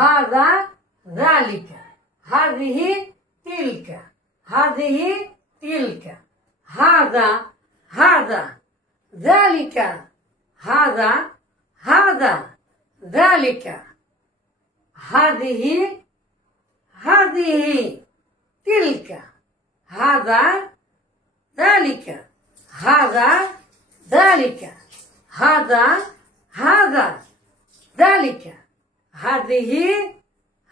هذا ذلك. هذه تلك. هذه تلك. هذا هذا. ذلك. هذا هذا. ذلك. هذه هذه. تلك. هذا ذلك. هذا ذلك. هذا هذا. ذلك. هذه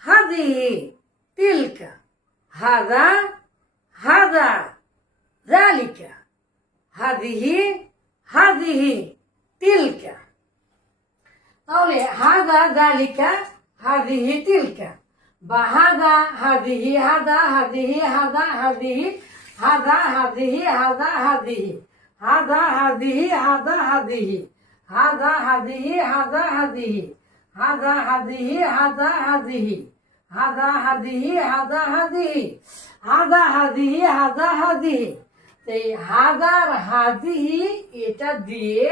هذه تلك هذا هذا ذلك هذه هذه تلك তাহলে হাদা জালিকা হাদিহি তিলকা বা হাদা হাদিহি হাদা হাদিহি হাদা হাদিহি হাদা হাদিহি হাদা হাদিহি হাদা হাদিহি হাদা হাদিহি হাদা হাদিহি হাদা হাদিহি হাদা হাদিহি হাদা হাদিহি। হাদা হাদিহি হাদা হাদিহি। হাদা হাদিহি হাদা হাদিহি। এই হাদার হাদিহি এটা দিয়ে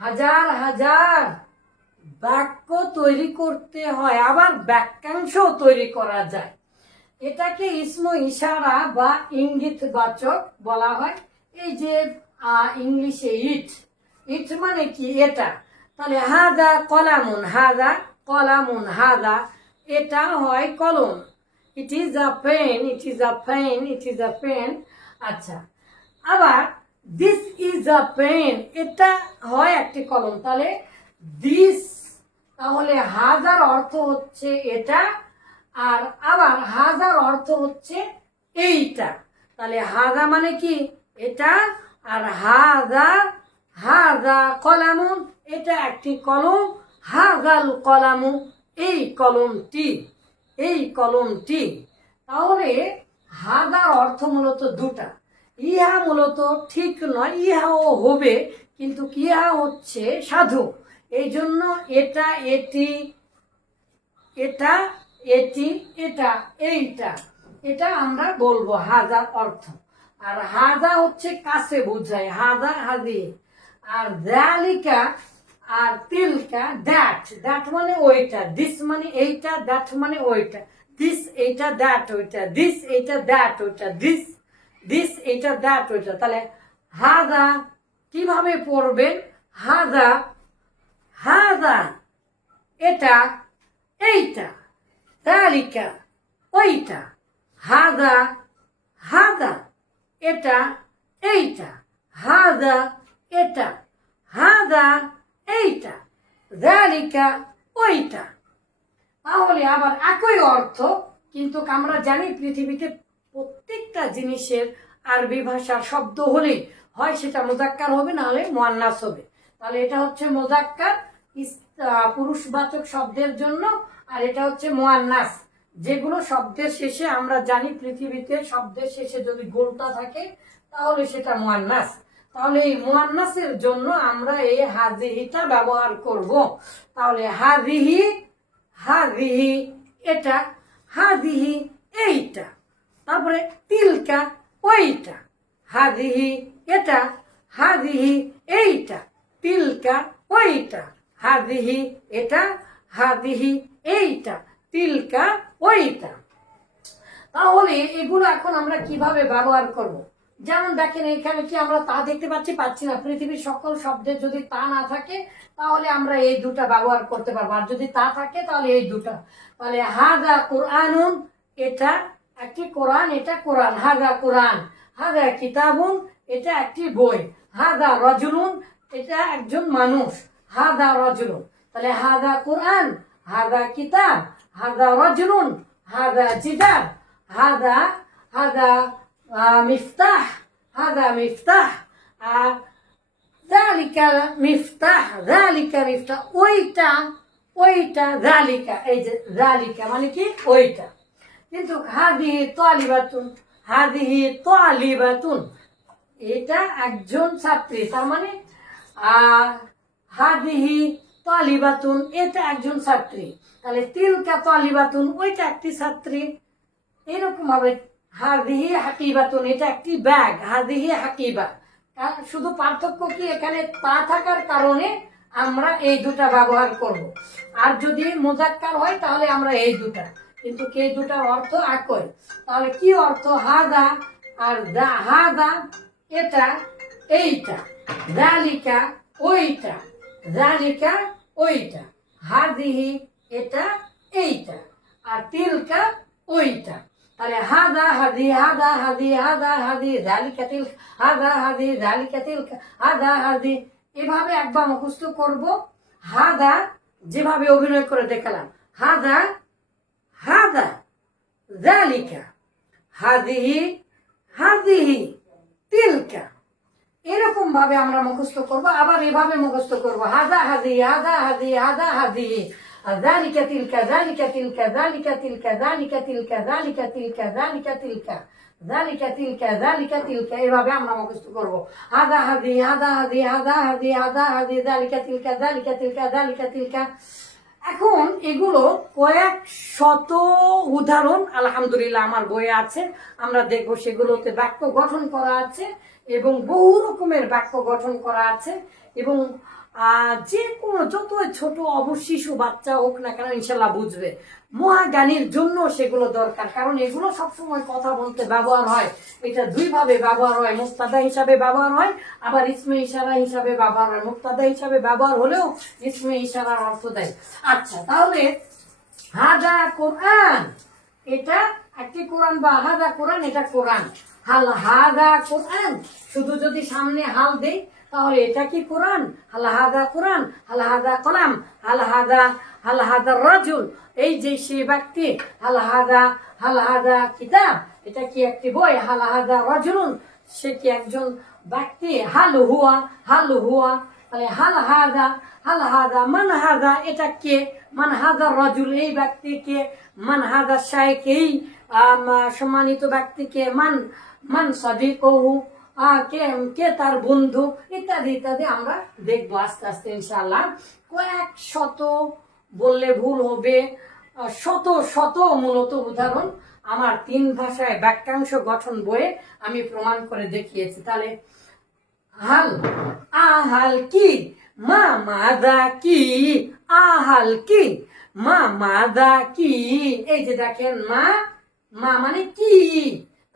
হাজার হাজার বাক্য তৈরি করতে হয়, আবার বাক্যাংশ তৈরি করা যায়। এটাকে ইসম ইশারা বা ইঙ্গিত বাচক বলা হয়। এই যে ইংলিশে ইট ইট মানে কি? এটা। তাহলে হাদা কলামুন হাদা কলামুন, হাদা, এটা হয় কলম। It is a pen it is a pen it is a pen আচ্ছা আবার দিস ইজ আ পেন এটা হয় একটি কলম। তাহলে দিস তাহলে হাজার অর্থ হচ্ছে এটা, আর আবার হাজার অর্থ হচ্ছে এইটা। তাহলে হাজা মানে কি? এটা, আর হাজা হাজা কলামুন এটা একটি কলম। হাজাল কলামু, এই কলমটি এই কলমটি। তাহলে হাজার অর্থ মূলত দুটা। ইহা মূলত ঠিক নয়, ইহাও হবে, কিন্তু ইহা হচ্ছে সাধু। এই জন্য এটা, এটি এটা এটি, এটা, এইটা, এটা আমরা বলব হাজার অর্থ। আর হাজা হচ্ছে কাছে বোঝায় হাজা হাজি আর দ্যালিকা আর তিলকা দ্যাট দ্যাট মানে ওইটা দিস মানে এইটা দ্যাট মানে ওইটা দিস এইটা দ্যাট ওইটা দিস এইটা দ্যাট ওইটা দিস দিস এইটা দ্যাট ওইটা। তাহলে হাদা কীভাবে পড়বেন হাদা হাদা, এটা, এইটা, তালিকা, ওইটা, হাদা হাদা, এটা, এইটা, হাদা, এটা, হাদা এইটা জালিকা ওইটা। তাহলে আবার একই অর্থ, কিন্তু আমরা জানি পৃথিবীতে প্রত্যেকটা জিনিসের আরবি ভাষার শব্দ হলেই হয় সেটা মোজাক্কার হবে, না হলে মোয়ান্নাস হবে। তাহলে এটা হচ্ছে মোজাক্কার পুরুষবাচক শব্দের জন্য, আর এটা হচ্ছে মোয়ান্নাস। যেগুলো শব্দের শেষে আমরা জানি পৃথিবীতে শব্দের শেষে যদি গোলটা থাকে, তাহলে সেটা মোয়ান্নাস। তাহলে এই মোয়ান্নাসের জন্য আমরা এই হাজিহিটা ব্যবহার করব তাহলে হাজিহি হাদিহি এটা হাদিহি এইটা, তারপরে তিলকা ওইটা হাদিহি এটা হাদিহি এইটা, তিলকা ওইটা হাদিহি এটা হাদিহি এইটা, তিলকা ওইটা তাহলে এগুলো এখন আমরা কীভাবে ব্যবহার করব। যেমন দেখেন, এখানে কি আমরা তা দেখতে পাচ্ছি? পাচ্ছি না। পৃথিবীর সকল শব্দের যদি তা না থাকে, তাহলে আমরা এই দুটা ব্যবহার করতে পারব। আর যদি তা থাকে, তাহলে এই দুটা। তাহলে হাগা কোরআনুন এটা একটি কোরআন, এটা কোরআন। হাগা কোরআন হাগা কিতাবুন এটা একটি বই। হাগা রজুলুন এটা একজন মানুষ। হাগা রজুলুন তাহলে হাগা কোরআন হাগা কিতাব হাগা রজুলুন হাগা জিদার হাগা হাগা মিফতাহ হাগা মিফতাহ আর ذلك মিফতাহ ذلك মিফতাহ ওইটা ওইটা ذلك এই যে ذلك মানে কি ওইটা কিন্তু হাদিহি তালিবাতুন হাদিহি তালিবাতুন এটা একজন ছাত্রী তার মানে আহ, হাদিহি তালিবাতুন এটা একজন ছাত্রী তাহলে তিলকা তালিবাতুন ওইটা একটি ছাত্রী এরকম ভাবে হাদিহি হাকিবাতুন, এটা একটি ব্যাগ, হাদিহি হাকিবা। শুধু পার্থক্য কি? এখানে তা থাকার কারণে আমরা এই দুটা ব্যবহার করব। আর যদি মোজাক্কার হয়, তাহলে আমরা এই দুটা। কিন্তু কে দুটার অর্থ একই? তাহলে কি অর্থ? হাদা আর দা, হাদা, এটা, এইটা। জালিকা ওইটা। জালিকা ওইটা। হাদিহি, এটা, এইটা। আর তিলকা তাহলে হাদা হাদি হাদা হাদি হাদা হাদি জালিকা তিল হাদা হাদি জালিকা তিলকা, হাদা হাদি। এভাবে একবার মুখস্থ করব, হাদা যেভাবে অভিনয় করে দেখালাম, হাদা হাদা জালিকা হাদিহি হাদিহি, তিলকা। এরকম ভাবে আমরা মুখস্থ করব, আবার এভাবে মুখস্থ করব, হাদা হাদি হাদা হাদি হাদা হাদি জালিকা তিলকা জালিকা তিলকা জালিকা তিলকা জালিকা তিলকা জালিকা তিলকা জালিকা তিলকা জালিকা তিলকা জালিকা তিলকা, এভাবে আমরা মুখস্থ করব। হাদা হাদি হাদা হাদি হাদা হাদি হাদা হাদি জালিকা তিলকা জালিকা তিলকা জালিকা তিলকা। এখন এগুলো কয়েক শত উদাহরণ, আলহামদুলিল্লাহ আমার বইয়ে আছে। আমরা দেখব সেগুলোতে বাক্য গঠন করা আছে এবং বহু রকমের বাক্য গঠন করা আছে এবং যে কোনো যত ছোট অবশিশু বাচ্চা হোক না কেন ইনশাল্লাহ বুঝবে। মহাজ্ঞানীর জন্য সেগুলো দরকার, কারণ এগুলো সবসময় কথা বলতে ব্যবহার হয়। এটা দুইভাবে ব্যবহার হয়, মুক্তাদা হিসাবে ব্যবহার হয়, আবার ইসমে ইশারা হিসাবে ব্যবহার হয়। মুক্তাদা হিসাবে ব্যবহার হলেও ইসমে ইশারার অর্থ দেয়। আচ্ছা তাহলে হাদা কোরআন, এটা একটি কোরআন বা হাদা কোরআন, এটা কোরআন। হাল হাদা কোরআন। শুধু যদি সামনে হাল দেই, তাহলে এটা কি কোরআন? হাল হাদা কোরআন, হাল হাদা কলাম, হাল হাদা হাল হাদা রাজুল। এই যে সে ব্যক্তি, হাল হাদা হাল হাদা কিতাব, এটা কি একটি বই? হাল হাদা রাজুলুন। সে কি একজন ব্যক্তি? হাল হুয়া হাল হুয়া। তাহলে হাল হাদা হাল হাদা, মান হাদা, এটা কে? মান হাদা রজুল। এই ব্যক্তিকে মান হাদা শাইক এই সম্মানিত ব্যক্তিকে মান মান সাদিকহু আহ, কে কে তার বন্ধু ইত্যাদি ইত্যাদি আমরা দেখব আস্তে আস্তে ইনশাল্লাহ কয়েক শত বললে ভুল হবে শত শত মূলত উদাহরণ আমার তিন ভাষায় বাক্যাংশ গঠন বইয়ে আমি প্রমাণ করে দেখিয়েছি। তাহলে হাল আহাল কি? মা মাদা কি? আহাল কি? মা মাদা কি? এই যে দেখেন মা মা মানে কি?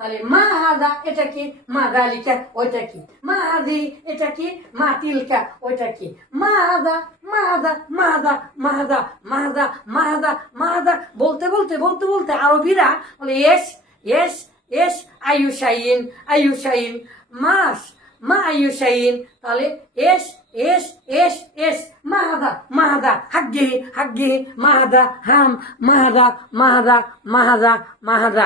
তাহলে মা হাদা এটা কি? মা দালিকা ওইটা কি? মা হাদি এটা কি? মা তিলকা, ওইটা কি? মা হাদা মা হাদা মা হাদা মা হাদা মা হাদা মা হাদা মা হাদা বলতে বলতে বলতে বলতে আরবিরা বলে, এস এস এস আয়ুষাইন আয়ুষাইন মাস, মা আয়ুষাইন তাহলে, এস এস এস এস। মাহাদা মাহাদা হাগ্গে হাগ্গে মাহাদা হাম মাহাদা মাহাদা মাহাদা মাহাদা।